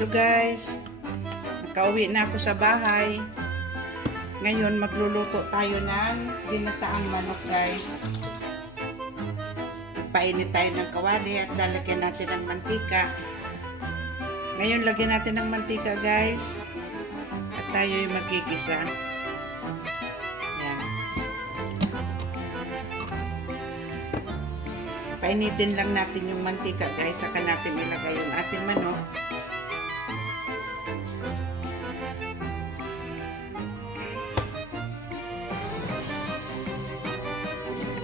Hello guys, nakauwi na ako sa bahay. Ngayon magluluto tayo ng ginataang manok guys. Painit tayo ng kawali at lalagyan natin ng mantika. Ngayon lagyan natin ng mantika guys. At tayo'y magkikisa. Yan. Painitin lang natin yung mantika guys. Saka natin ilagay yung ating manok.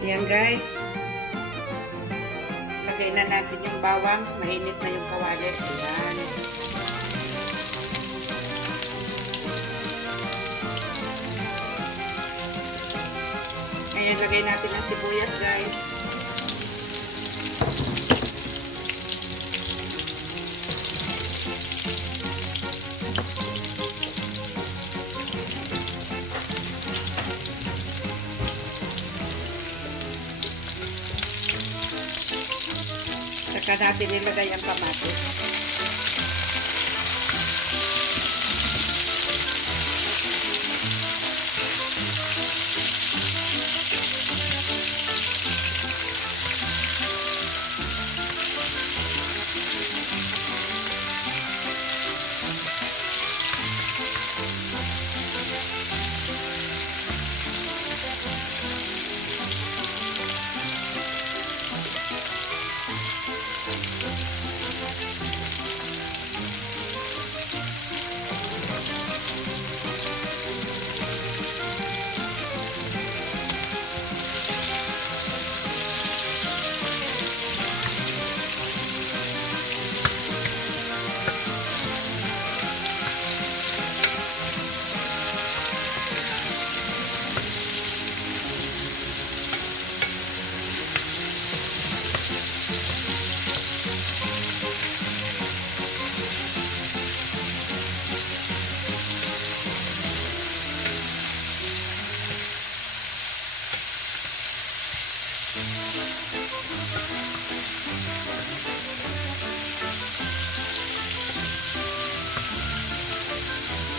Ayan guys. Lagay na natin yung bawang. Mainit na yung kawali. Ayan. Ngayon lagay natin ang sibuyas guys. Saka natin ilagay ang kamatis.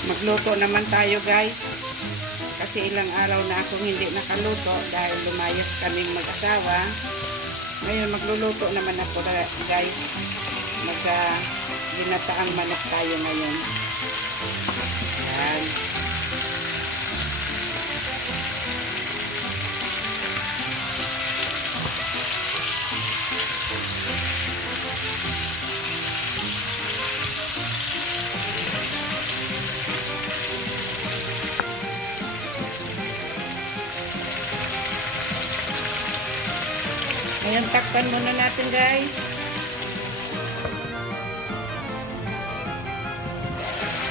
Magluto naman tayo guys. Kasi ilang araw na akong hindi nakaluto dahil lumayas kaming mag-asawa. Ngayon magluluto naman ako guys. Ginataang manok tayo ngayon. Ayan. Ngayon, takpan muna natin guys.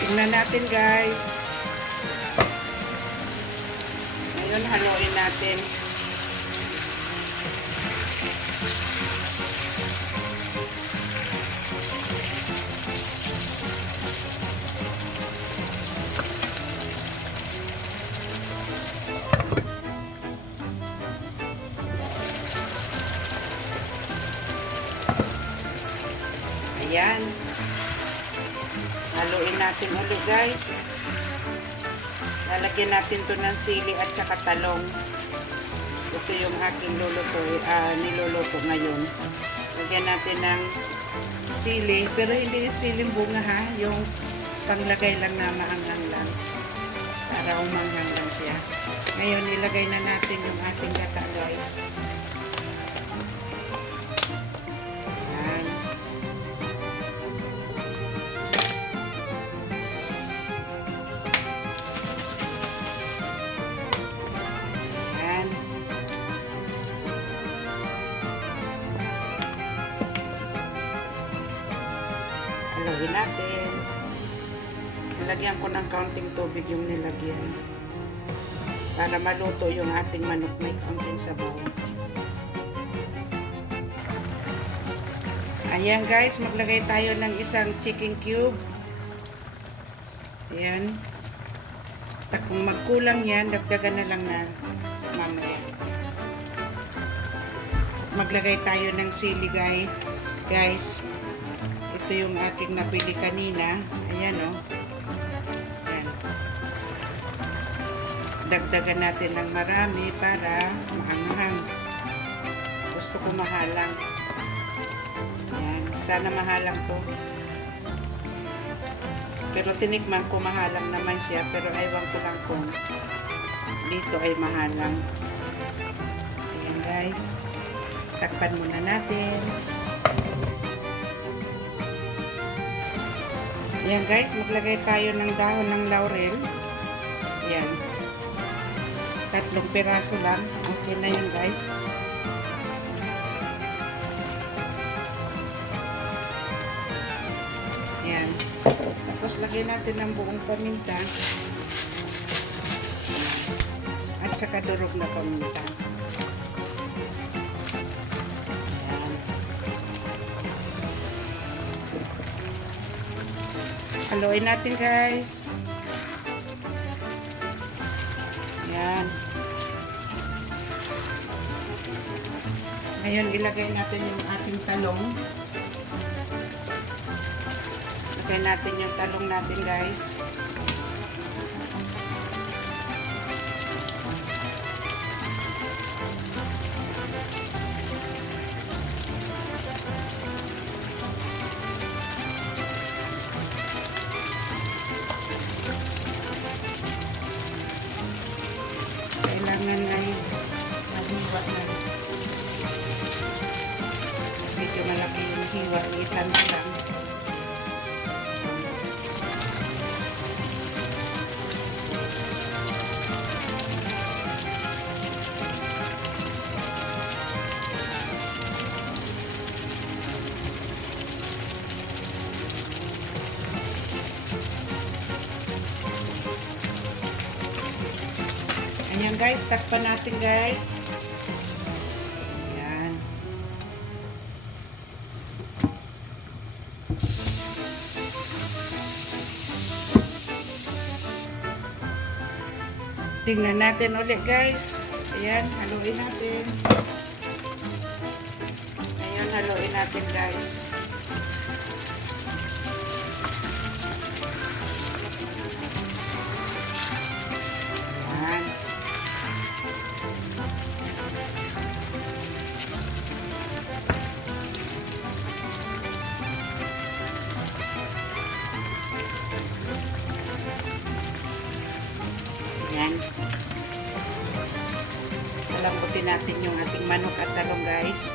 Tingnan natin guys. Ngayon, haluin natin. Ayan. Haluin natin ulit guys. Lalagyan natin to ng sili at saka talong. Ito yung aking niluluto ngayon. Lagyan natin ng sili. Pero hindi siling bunga ha. Yung panglagay lang na maanghang lang. Para umanghang lang siya. Ngayon ilagay na natin yung ating gata guys. Haluin natin. Nilagyan ko ng kaunting tubig yung nilagyan. Para maluto yung ating manok may kaunting sabaw. Ayan guys, maglagay tayo ng isang chicken cube. Ayan. At kung magkulang yan, dagdagan na lang na mamaya. Maglagay tayo ng sili guys. Ito yung aking napili kanina. Ayan o. Ayan. Dagdagan natin ng marami para maanghang. Gusto ko mahalang. Ayan. Sana mahalang to. Pero tinikman ko mahalang naman siya. Pero ewan ko lang kung dito ay mahalang. Ayan guys. Takpan muna natin. Ayan guys, maglagay tayo ng dahon ng laurel. Ayan. 3 piraso lang. Okay na yun guys. Ayan. Tapos lagay natin ng buong paminta. At saka durog na paminta. Haluin natin guys. Yan. Ngayon ilagay natin yung ating talong. Ilagay natin yung talong natin guys. Kailangan ay mahiwa na. Medyo malaki yung hiwa. Itan lang. Ayan guys, takpan natin guys. Ayan. Tingnan natin ulit guys. Ayan, haluin natin. Ayan, haluin natin guys. Ayan. Palambutin natin yung ating manok at talong guys.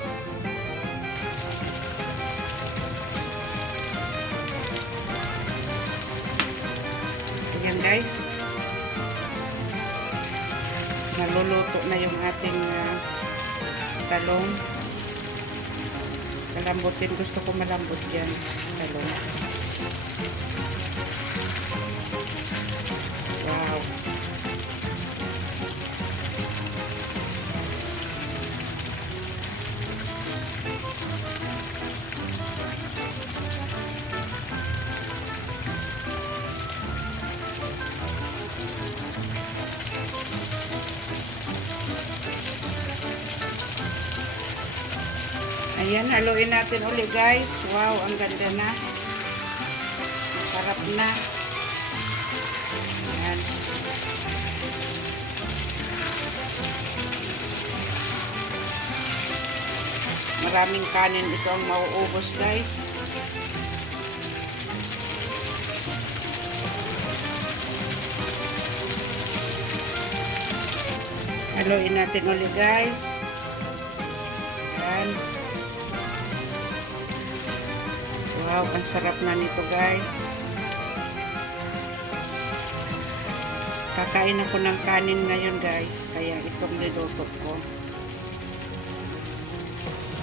Ayan guys. Naluluto na yung ating talong. Palambutin. Gusto ko malambot yan. Talong. Wow. Ayan, haluin natin ulit guys. Wow, ang ganda na. Sarap na. Ayan. Maraming kanin ito ang mauubos guys. Haluin natin ulit guys. Ayan. Wow, ang sarap na nito guys. Kakain ako ng kanin ngayon guys. Kaya itong niluto ko.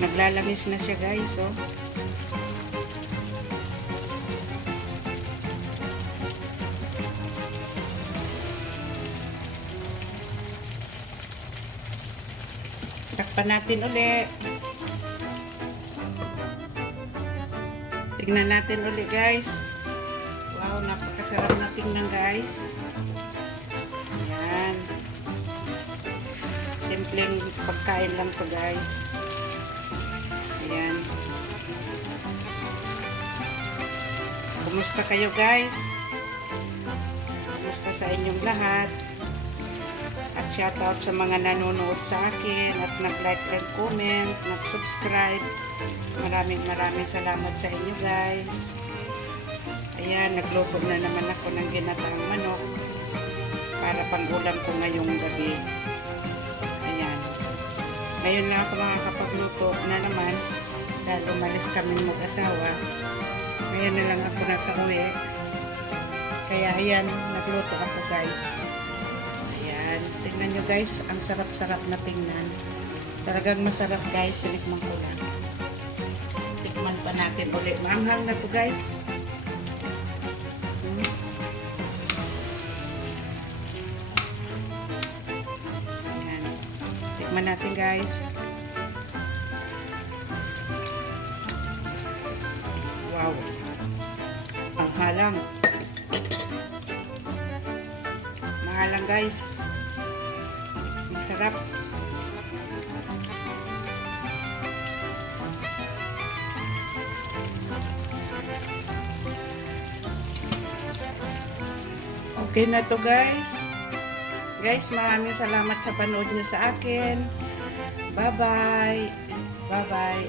Naglalamis na siya guys, oh. Takpan natin ulit. Tingnan natin ulit guys. Wow, napakasarap na tingnan guys. Ayan. Simpleng pagkain lang to guys. Ayan. Kumusta kayo guys? Kumusta sa inyong lahat? At shoutout sa mga nanonood sa akin at nag-like and comment, nag-subscribe. Maraming salamat sa inyo guys. Ayan, nagluto na naman ako ng ginataang manok para pang-ulam ko ngayong gabi. Ayan. Ngayon na ako makakapagluto na naman dahil umalis kami mag-asawa. Ngayon na lang ako nakauwi. Kaya ayan, nagluto ako guys. Ayan, tingnan nyo guys, ang sarap-sarap na tingnan. Talagang masarap guys, tinikman ko lang. Tikman pa natin ulit. Maanghang na to guys. Ayan, tikman natin guys. Wow. Ang halang. Mahalang guys. Masarap. Okay na to guys. Guys, maraming salamat sa panood nyo sa akin. Bye-bye. Bye-bye.